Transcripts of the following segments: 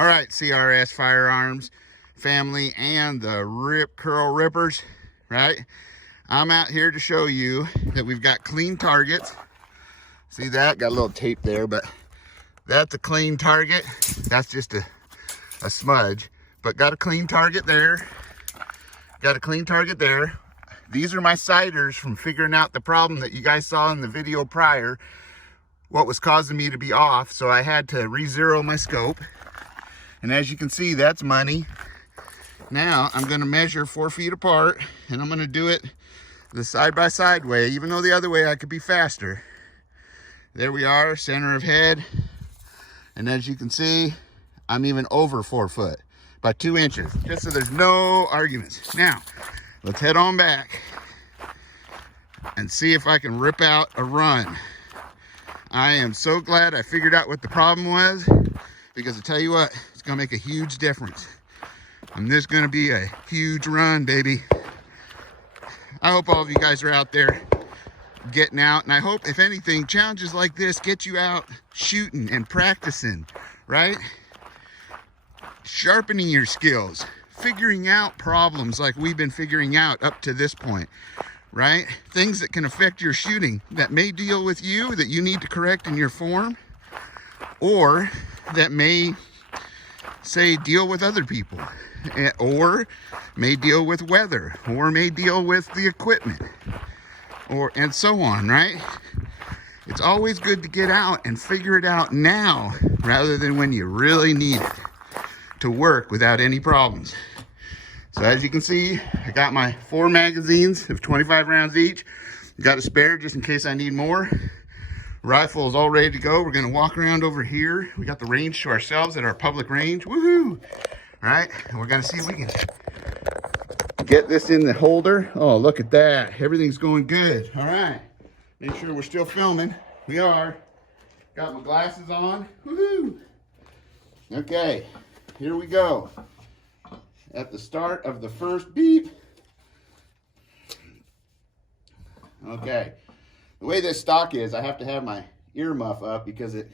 All right, Crs Firearms family and the Rip Curl Rippers, right? I'm out here to show you that we've got clean targets. See that? Got a little tape there, but that's a clean target. That's just a smudge, but got a clean target there. Got a clean target there. These are my sighters from figuring out the problem that you guys saw in the video prior, what was causing me to be off. So I had to re-zero my scope. And as you can see, that's money. Now I'm gonna measure 4 feet apart, and I'm gonna do it the side-by-side way, even though the other way I could be faster. There we are, center of head. And as you can see, I'm even over 4 foot by 2 inches, just so there's no arguments. Now, let's head on back and see if I can rip out a run. I am so glad I figured out what the problem was, because I tell you what, it's gonna make a huge difference. And this is gonna be a huge run, baby. I hope all of you guys are out there getting out, and I hope, if anything, challenges like this get you out shooting and practicing, right? Sharpening your skills, figuring out problems like we've been figuring out up to this point, right? Things that can affect your shooting that may deal with you, that you need to correct in your form, or that may, say, deal with other people, or may deal with weather, or may deal with the equipment, or and so on, right? It's always good to get out and figure it out now rather than when you really need it to work without any problems. So as you can see, I got my 4 magazines of 25 rounds each. Got a spare just in case I need more. Rifle is all ready to go. We're gonna walk around over here. We got the range to ourselves at our public range. Woohoo! Right? And we're gonna see if we can get this in the holder. Oh, look at that. Everything's going good. All right. Make sure we're still filming. We are. Got my glasses on. Woohoo! Okay, here we go. At the start of the first beep. Okay. The way this stock is, I have to have my earmuff up because it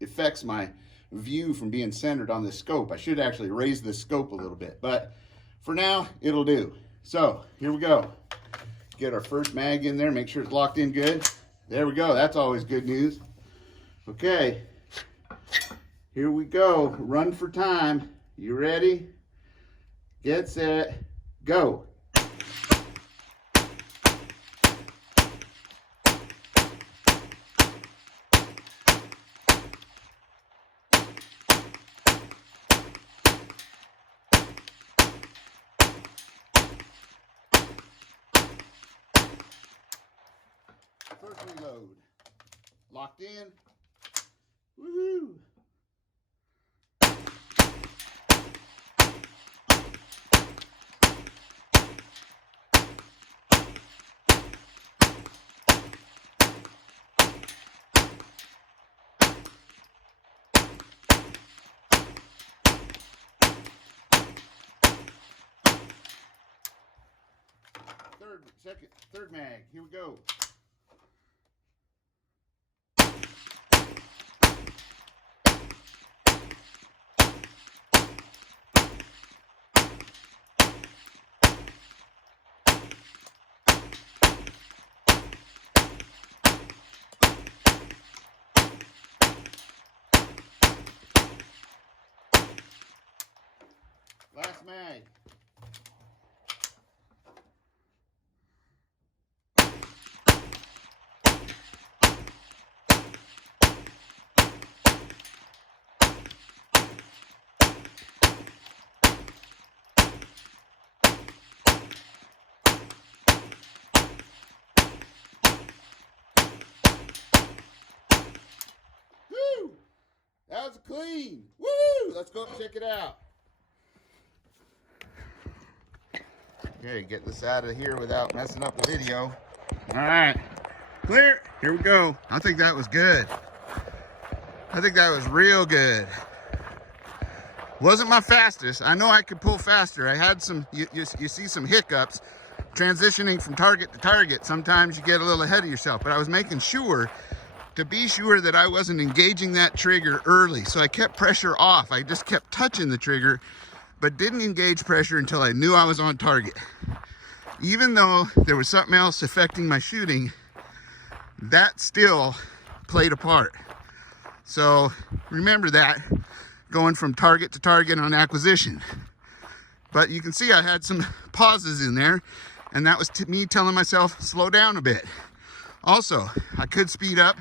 affects my view from being centered on this scope. I should actually raise the scope a little bit, but for now, it'll do. So, here we go. Get our first mag in there, make sure it's locked in good. There we go, that's always good news. Okay, here we go. Run for time. You ready? Get set, go. First reload. Locked in. Woohoo! Third mag. Here we go. Last mag. Woo! That was clean. Woo! Let's go check it out. Okay, get this out of here without messing up the video. All right, clear. Here we go. I think that was good. I think that was real good. Wasn't my fastest. I know I could pull faster. I had some, you see some hiccups transitioning from target to target. Sometimes you get a little ahead of yourself, but I was making sure to be sure that I wasn't engaging that trigger early. So I kept pressure off. I just kept touching the trigger, but didn't engage pressure until I knew I was on target. Even though there was something else affecting my shooting, that still played a part. So remember that, going from target to target on acquisition. But you can see I had some pauses in there, and that was me telling myself, slow down a bit. Also, I could speed up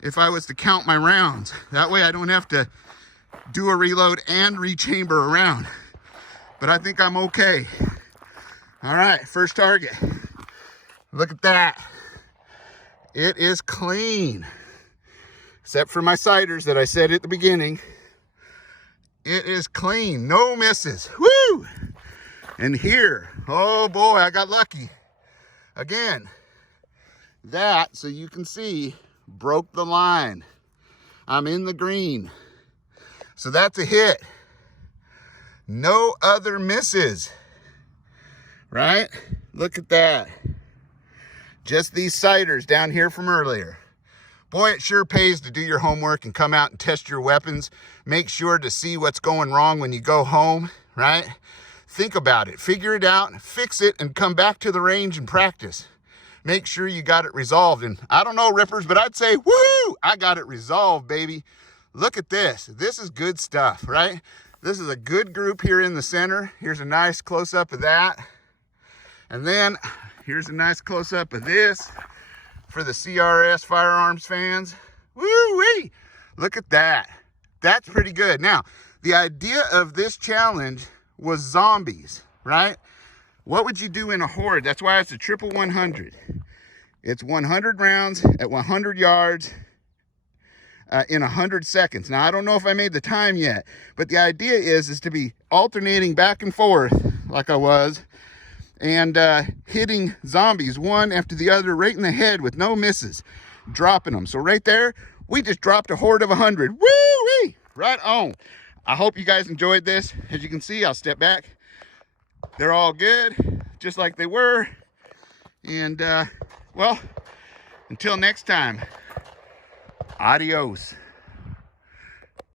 if I was to count my rounds. That way I don't have to do a reload and rechamber a round. But I think I'm okay. All right, first target. Look at that. It is clean. Except for my sighters that I said at the beginning. It is clean, no misses. Woo! And here, oh boy, I got lucky. Again, that, so you can see, broke the line. I'm in the green. So that's a hit. No other misses. Right? Look at that. Just these sighters down here from earlier. Boy, it sure pays to do your homework and come out and test your weapons. Make sure to see what's going wrong when you go home, right? Think about it, figure it out, fix it, and come back to the range and practice. Make sure you got it resolved. And I don't know, Rippers, but I'd say, woo, I got it resolved, baby. Look at this. This is good stuff, right? This is a good group here in the center. Here's a nice close-up of that. And then here's a nice close-up of this for the Crs Firearms fans. Woo-wee! Look at that. That's pretty good. Now, the idea of this challenge was zombies, right? What would you do in a horde? That's why it's a triple 100. It's 100 rounds at 100 yards in 100 seconds. Now, I don't know if I made the time yet, but the idea is to be alternating back and forth like I was, and hitting zombies one after the other right in the head with no misses, dropping them. So right there, we just dropped a horde of 100. Woo-wee! Right on. I hope you guys enjoyed this. As you can see, I'll step back. They're all good, just like they were. And, well, until next time, adios.